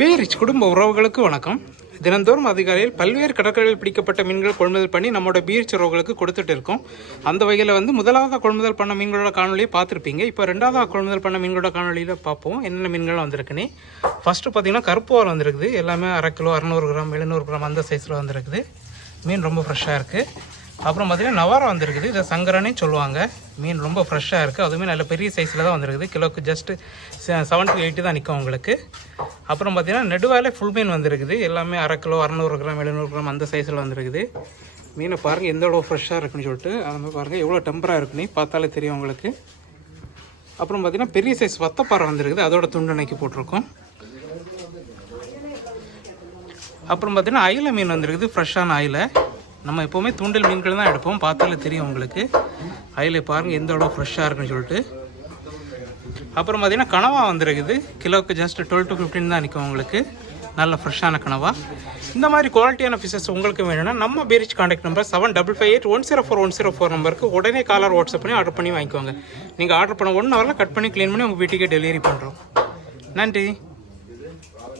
பே rich குடும்ப உறவுகளுக்கு வணக்கம். தினந்தோறும் அதிகாலையில் பல்வேறு கடற்கரையில் பிடிக்கப்பட்ட மீன்கள் கொள்முதல் பண்ணி நம்மளோட பி ரிச் உறவுகளுக்கு கொடுத்துட்டு இருக்கோம். அந்த வகையில் முதலாவதாக கொள்முதல் பண்ண மீன்களோட காணொலியை பார்த்துருப்பீங்க. இப்போ ரெண்டாவதாக கொள்முதல் பண்ண மீன்களோட காணொலியில் பார்ப்போம் என்னென்ன மீன்கள் வந்திருக்குன்னு. ஃபஸ்ட்டு பார்த்தீங்கன்னா கருப்புவால் வந்திருக்குது. எல்லாமே 1/2 கிலோ 600 கிராம் 700 கிராம் அந்த சைஸில் வந்திருக்குது. மீன் ரொம்ப ஃப்ரெஷ்ஷாக இருக்குது. அப்புறம் பார்த்தீங்கன்னா நவாரா வந்திருக்குது. இதை சங்கரனே சொல்லுவாங்க. மீன் ரொம்ப ஃப்ரெஷ்ஷாக இருக்குது. அதுவுமே நல்ல பெரிய சைஸில் தான் வந்திருக்குது. கிலோக்கு ஜஸ்ட்டு 7 to 8 தான் நிற்கும் உங்களுக்கு. அப்புறம் பார்த்தீங்கன்னா நெடுவாலே ஃபுல் மீன் வந்திருக்குது. எல்லாமே 1/2 கிலோ 600 கிராம் 700 கிராம் அந்த சைஸில் வந்திருக்குது. மீனை பாருங்கள் எந்த அளவு ஃப்ரெஷ்ஷாக இருக்குன்னு சொல்லிட்டு. அது மாதிரி பாருங்கள் எவ்வளோ டெம்பராக இருக்குன்னு பார்த்தாலே தெரியும் உங்களுக்கு. அப்புறம் பார்த்தீங்கன்னா பெரிய சைஸ் வத்தப்பாறை வந்திருக்குது. அதோட துண்டனைக்கு போட்டிருக்கோம். அப்புறம் பார்த்தீங்கன்னா அயிலை மீன் வந்திருக்குது. ஃப்ரெஷ்ஷான அயிலை. நம்ம எப்போவுமே தூண்டில் மீன்கள் தான் எடுப்போம். பார்த்தாலே தெரியும் உங்களுக்கு. அயிலை பாருங்கள் எந்த அளவு ஃப்ரெஷ்ஷாக இருக்குன்னு சொல்லிட்டு. அப்புறம் பார்த்தீங்கன்னா கனவா வந்திருக்குது. கிலோவுக்கு ஜஸ்ட் 12 to 15 தான் நிற்கும் உங்களுக்கு. நல்ல ஃப்ரெஷ்ஷான கனவா. இந்த மாதிரி குவாலிட்டியான ஃபிஷஸ் உங்களுக்கு வேணும்னா நம்ம பே ரிச் கான்டாக்ட் நம்பர் 7558104104 நம்பருக்கு உடனே காலர் வாட்ஸ்அப் பண்ணி ஆர்டர் பண்ணி வாங்கிக்கோங்க. நீங்கள் ஆர்டர் பண்ண 1 ஹவரில் கட் பண்ணி க்ளீன் பண்ணி உங்கள் வீட்டுக்கே டெலிவரி பண்ணுறோம். நன்றி.